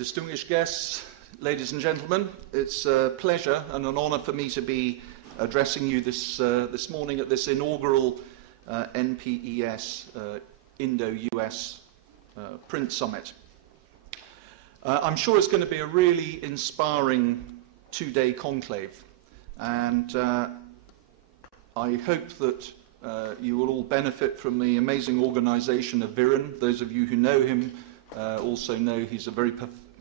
Distinguished guests, ladies and gentlemen, it's a pleasure and an honour for me to be addressing you this morning at this inaugural NPES Indo-US Print Summit. I'm sure it's going to be a really inspiring two-day conclave, and I hope that you will all benefit from the amazing organisation of Viren. Those of you who know him also know he's a very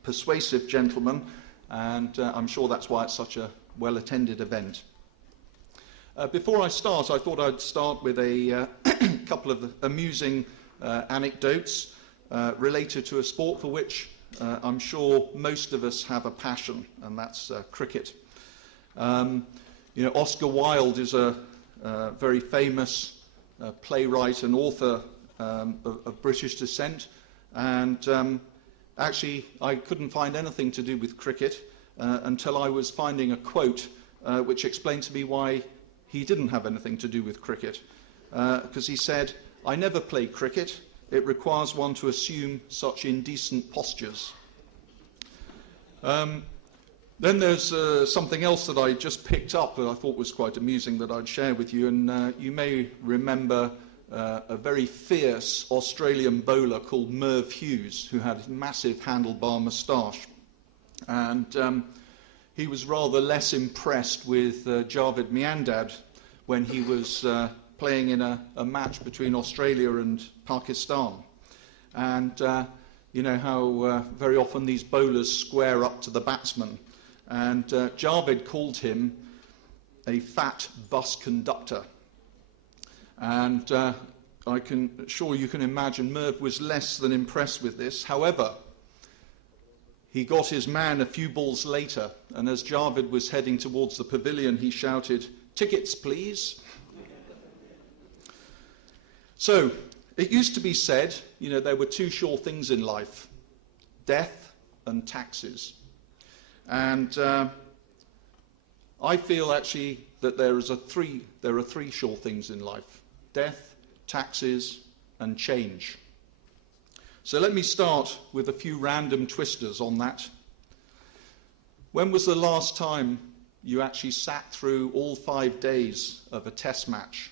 persuasive gentleman, and I'm sure that's why it's such a well-attended event. Before I start, I thought I'd start with a couple of amusing anecdotes related to a sport for which I'm sure most of us have a passion, and that's cricket. Oscar Wilde is a very famous playwright and author of British descent, and actually I couldn't find anything to do with cricket until I was finding a quote which explained to me why he didn't have anything to do with cricket, because he said, "I never play cricket. It requires one to assume such indecent postures." Then there's something else that I just picked up that I thought was quite amusing that I'd share with you, and you may remember a very fierce Australian bowler called Merv Hughes, who had a massive handlebar moustache, and he was rather less impressed with Javed Miandad when he was playing in a match between Australia and Pakistan. And you know how very often these bowlers square up to the batsman, and Javed called him a fat bus conductor. And I can sure you can imagine Merv was less than impressed with this. However, he got his man a few balls later, and as Javed was heading towards the pavilion, he shouted, "Tickets, please." So, it used to be said, there were two sure things in life, death and taxes. And I feel actually that there are three sure things in life: death, taxes, and change. So let me start with a few random twisters on that. When was the last time you actually sat through all 5 days of a test match?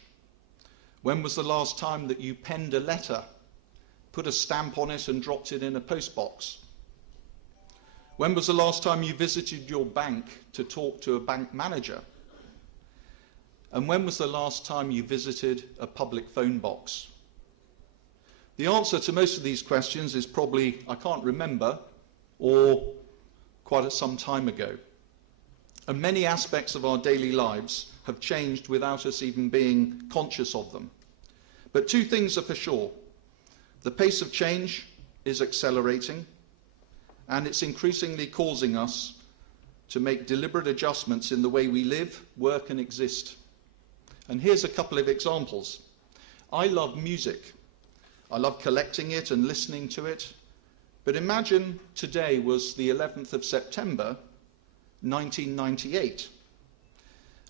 When was the last time that you penned a letter, put a stamp on it and dropped it in a postbox? When was the last time you visited your bank to talk to a bank manager? And when was the last time you visited a public phone box? The answer to most of these questions is probably, I can't remember, or quite some time ago. And many aspects of our daily lives have changed without us even being conscious of them. But two things are for sure. The pace of change is accelerating, and it's increasingly causing us to make deliberate adjustments in the way we live, work, and exist. And here's a couple of examples. I love music. I love collecting it and listening to it. But imagine today was the 11th of September, 1998.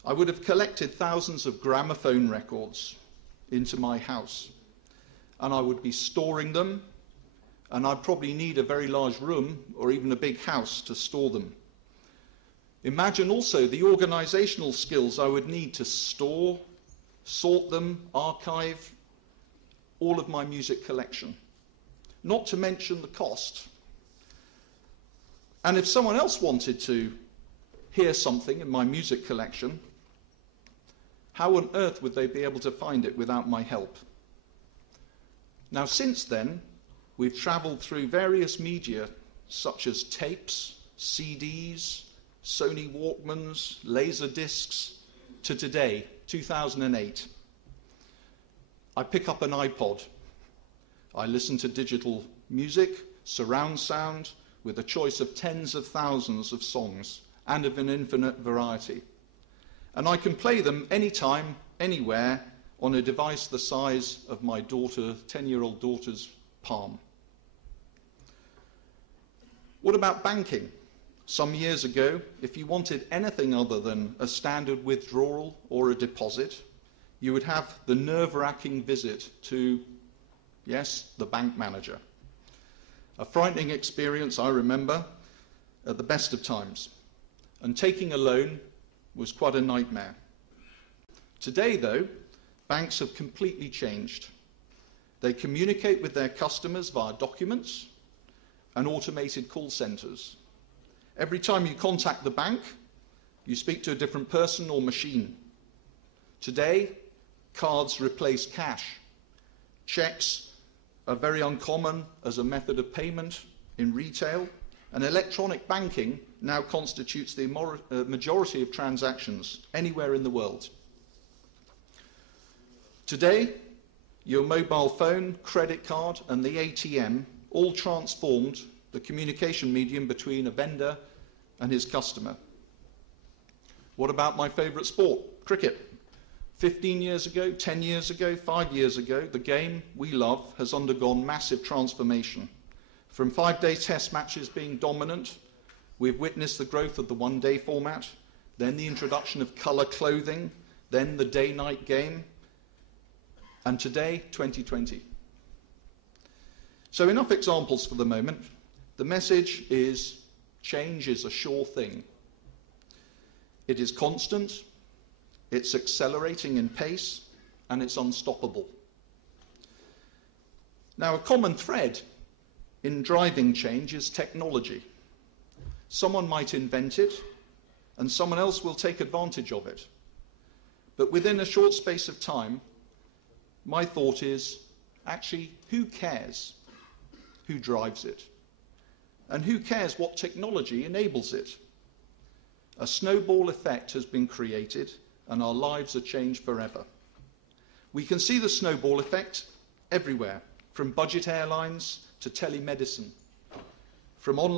I would have collected thousands of gramophone records into my house, and I would be storing them, and I'd probably need a very large room or even a big house to store them. Imagine also the organizational skills I would need to store, sort them, archive all of my music collection, not to mention the cost. And if someone else wanted to hear something in my music collection, how on earth would they be able to find it without my help? Now, since then, we've traveled through various media such as tapes, CDs, Sony Walkmans, laser discs, to today, 2008. I pick up an iPod. I listen to digital music, surround sound, with a choice of tens of thousands of songs and of an infinite variety. And I can play them anytime, anywhere, on a device the size of my 10-year-old daughter's palm. What about banking? Some years ago, if you wanted anything other than a standard withdrawal or a deposit, you would have the nerve-wracking visit to, yes, the bank manager. A frightening experience, I remember, at the best of times. And taking a loan was quite a nightmare. Today, though, banks have completely changed. They communicate with their customers via documents and automated call centres. Every time you contact the bank, you speak to a different person or machine. Today, cards replace cash. Cheques are very uncommon as a method of payment in retail, and electronic banking now constitutes the majority of transactions anywhere in the world. Today, your mobile phone, credit card, and the ATM all transformed the communication medium between a vendor and his customer. What about my favourite sport, cricket? 15 years ago, 10 years ago, 5 years ago, the game we love has undergone massive transformation. From 5-day test matches being dominant, we've witnessed the growth of the one-day format, then the introduction of colour clothing, then the day-night game, and today, 2020. So enough examples for the moment. The message is change is a sure thing. It is constant, it's accelerating in pace, and it's unstoppable. Now, a common thread in driving change is technology. Someone might invent it, and someone else will take advantage of it. But within a short space of time, my thought is, actually, who cares who drives it? And who cares what technology enables it? A snowball effect has been created, and our lives are changed forever. We can see the snowball effect everywhere, from budget airlines to telemedicine, from online